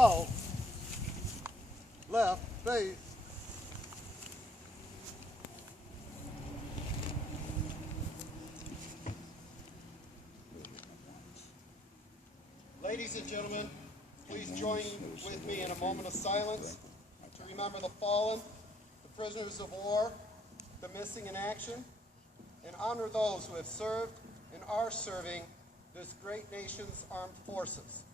Halt. Left face. Ladies and gentlemen, please join with me in a moment of silence to remember the fallen, the prisoners of war, the missing in action, and honor those who have served and are serving this great nation's armed forces.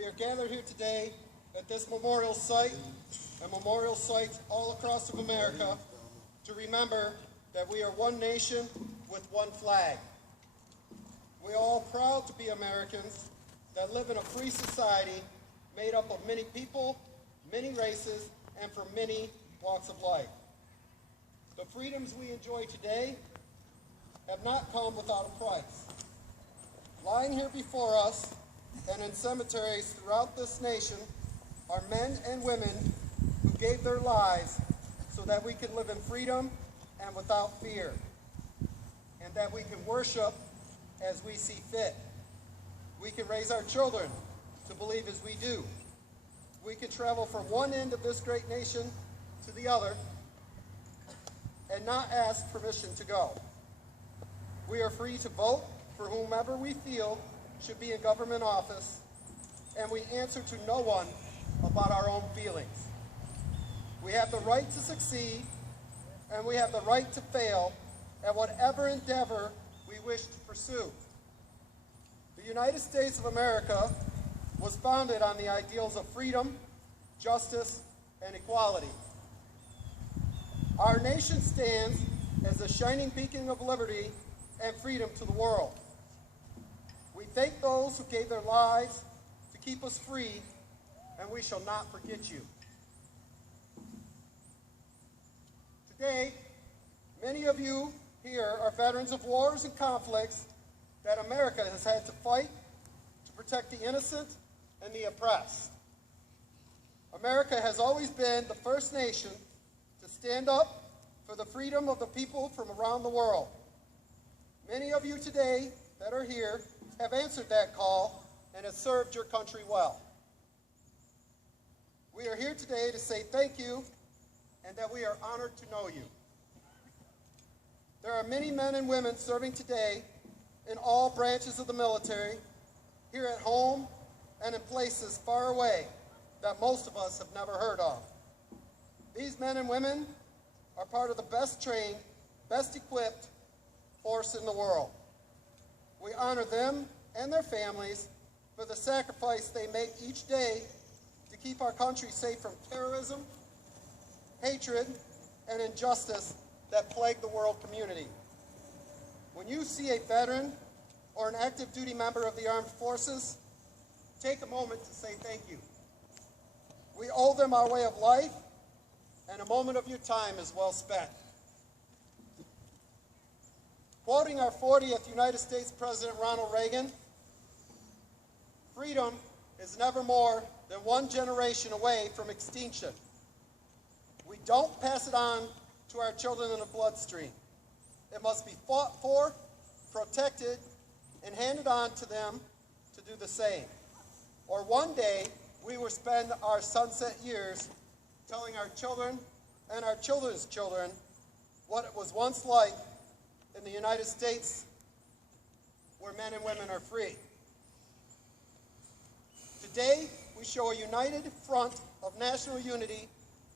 We are gathered here today at this memorial site and memorial sites all across America to remember that we are one nation with one flag. We are all proud to be Americans that live in a free society made up of many people, many races, and from many walks of life. The freedoms we enjoy today have not come without a price. Lying here before us and in cemeteries throughout this nation are men and women who gave their lives so that we can live in freedom and without fear, and that we can worship as we see fit. We can raise our children to believe as we do. We can travel from one end of this great nation to the other and not ask permission to go. We are free to vote for whomever we feel should be in government office, and we answer to no one about our own feelings. We have the right to succeed, and we have the right to fail at whatever endeavor we wish to pursue. The United States of America was founded on the ideals of freedom, justice, and equality. Our nation stands as a shining beacon of liberty and freedom to the world. We thank those who gave their lives to keep us free, and we shall not forget you. Today, many of you here are veterans of wars and conflicts that America has had to fight to protect the innocent and the oppressed. America has always been the first nation to stand up for the freedom of the people from around the world. Many of you today that are here have answered that call and have served your country well. We are here today to say thank you and that we are honored to know you. There are many men and women serving today in all branches of the military, here at home and in places far away that most of us have never heard of. These men and women are part of the best trained, best equipped force in the world. We honor them and their families for the sacrifice they make each day to keep our country safe from terrorism, hatred, and injustice that plague the world community. When you see a veteran or an active duty member of the armed forces, take a moment to say thank you. We owe them our way of life, and a moment of your time is well spent. Quoting our 40th United States President Ronald Reagan, freedom is never more than one generation away from extinction. We don't pass it on to our children in the bloodstream. It must be fought for, protected, and handed on to them to do the same. Or one day, we will spend our sunset years telling our children and our children's children what it was once like in the United States, where men and women are free. Today, we show a united front of national unity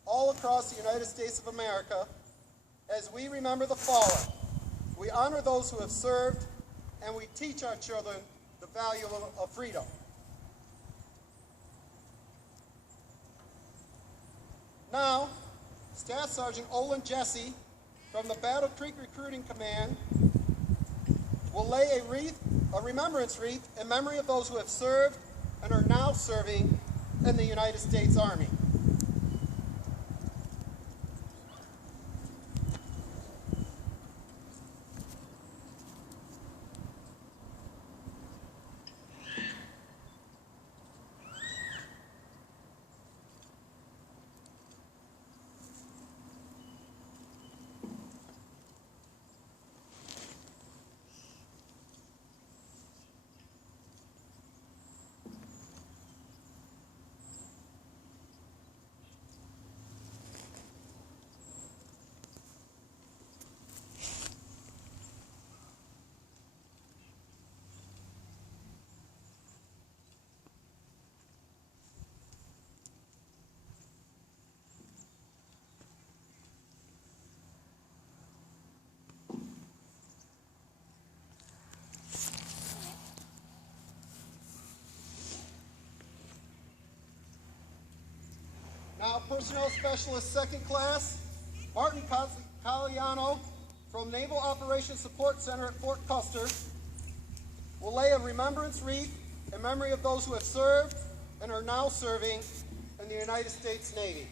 all across the United States of America as we remember the fallen. We honor those who have served, and we teach our children the value of freedom. Now, Staff Sergeant Olin Jesse from the Battle Creek Recruiting Command will lay a remembrance wreath in memory of those who have served and are now serving in the United States Army. Personnel Specialist Second Class, Martin Caliano from Naval Operations Support Center at Fort Custer, will lay a remembrance wreath in memory of those who have served and are now serving in the United States Navy.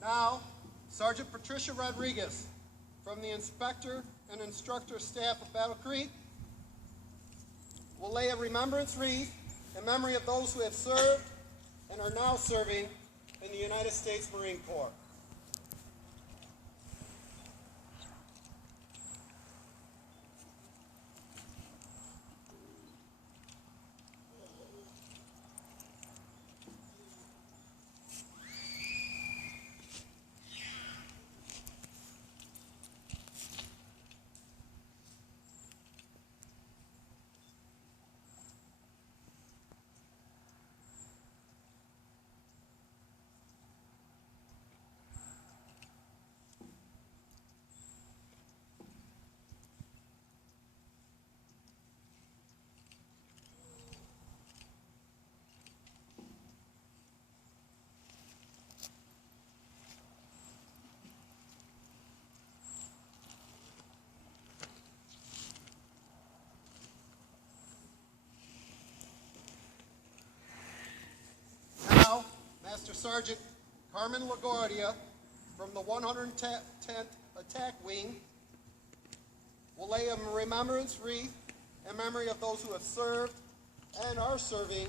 Now, Sergeant Patricia Rodriguez from the Inspector and Instructor Staff of Battle Creek will lay a remembrance wreath in memory of those who have served and are now serving in the United States Marine Corps. Now, Master Sergeant Carmen LaGuardia from the 110th Attack Wing will lay a remembrance wreath in memory of those who have served and are serving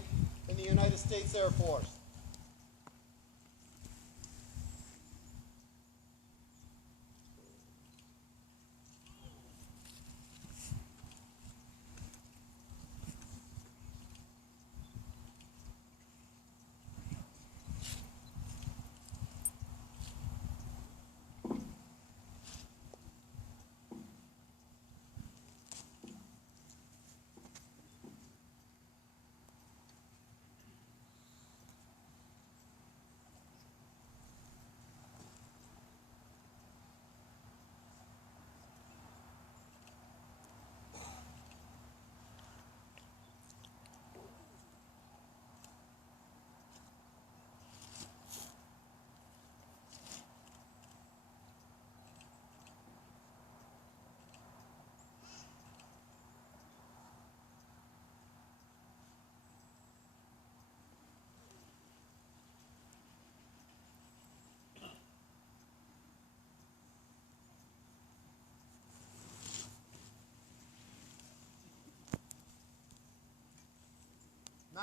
in the United States Air Force.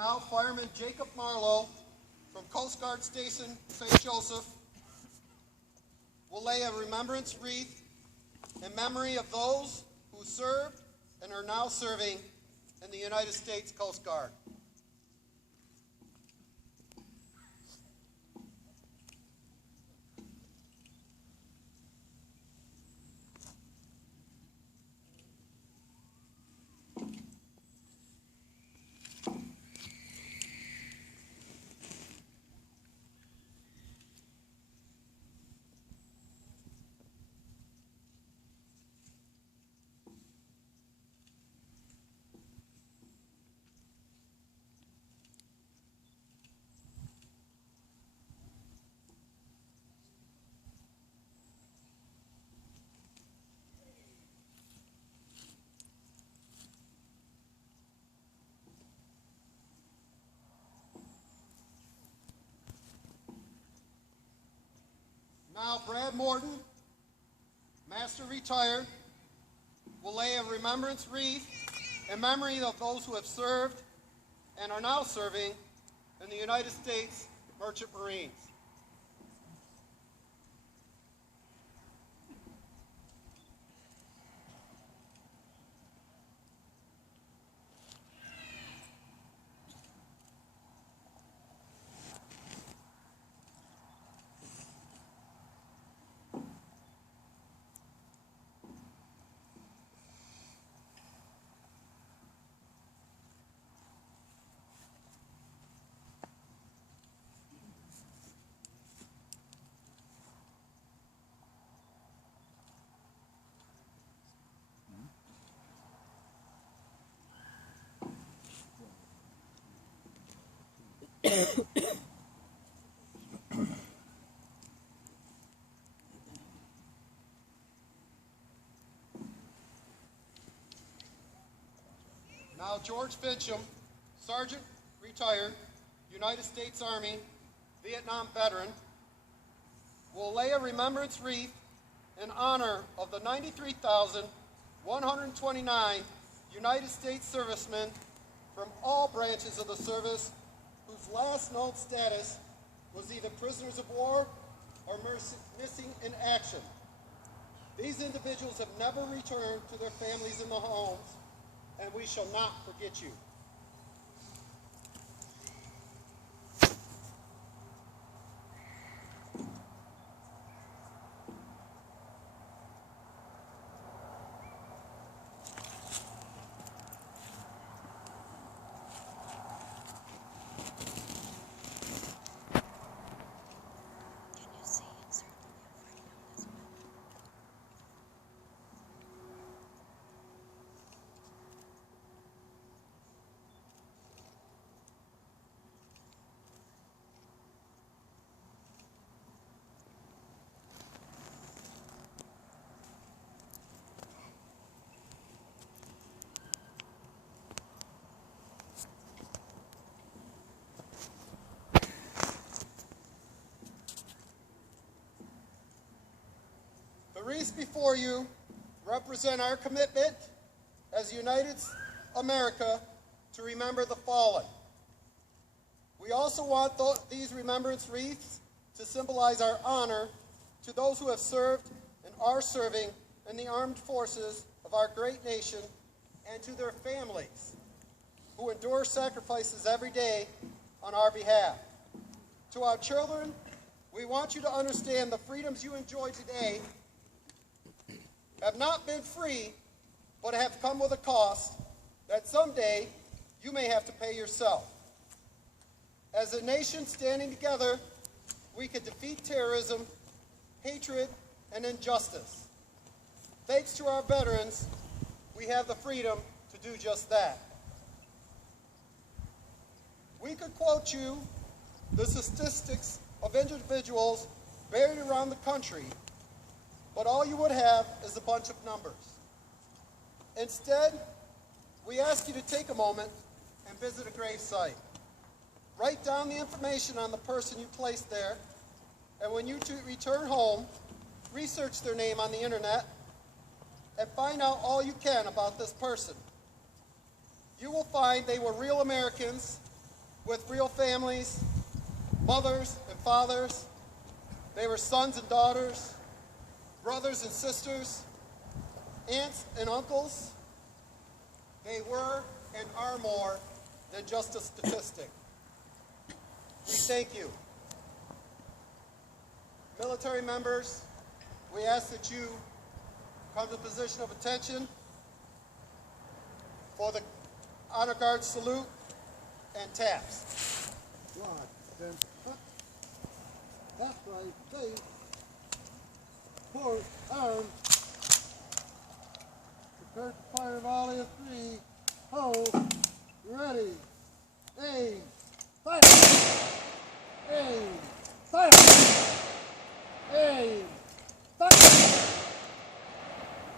Now, Fireman Jacob Marlowe from Coast Guard Station St. Joseph will lay a remembrance wreath in memory of those who served and are now serving in the United States Coast Guard. Brad Morton, Master Retired, will lay a remembrance wreath in memory of those who have served and are now serving in the United States Merchant Marines. Now, George Fincham, Sergeant Retired, United States Army, Vietnam veteran, will lay a remembrance wreath in honor of the 93,129 United States servicemen from all branches of the service whose last known status was either prisoners of war or missing in action. These individuals have never returned to their families in the homes, and we shall not forget you. The wreaths before you represent our commitment as United America to remember the fallen. We also want these remembrance wreaths to symbolize our honor to those who have served and are serving in the armed forces of our great nation, and to their families who endure sacrifices every day on our behalf. To our children, we want you to understand the freedoms you enjoy today have not been free, but have come with a cost that someday you may have to pay yourself. As a nation standing together, we can defeat terrorism, hatred, and injustice. Thanks to our veterans, we have the freedom to do just that. We could quote you the statistics of individuals buried around the country, but all you would have is a bunch of numbers. Instead, we ask you to take a moment and visit a grave site. Write down the information on the person you placed there, and when you return home, research their name on the internet and find out all you can about this person. You will find they were real Americans with real families, mothers and fathers. They were sons and daughters, brothers and sisters, aunts and uncles. They were and are more than just a statistic. We thank you. Military members, we ask that you come to the position of attention for the honor guard salute and taps. One, then, that's right, face, port, arms, prepare to fire volley of three, hold, ready, aim, fire, aim, fire, aim, fire,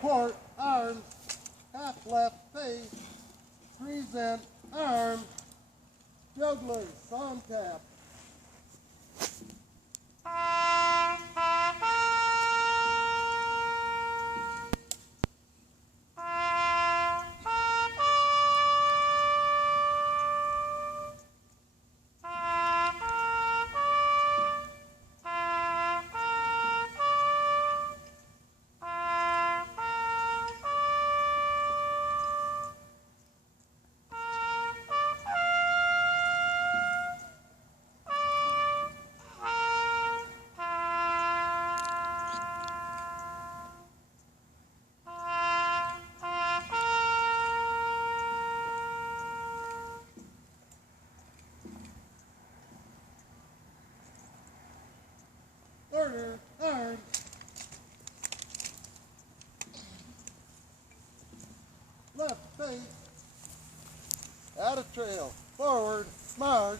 port, arms, half left, face, present, arms, jugglers, on tap. face. At a trail. Forward. March.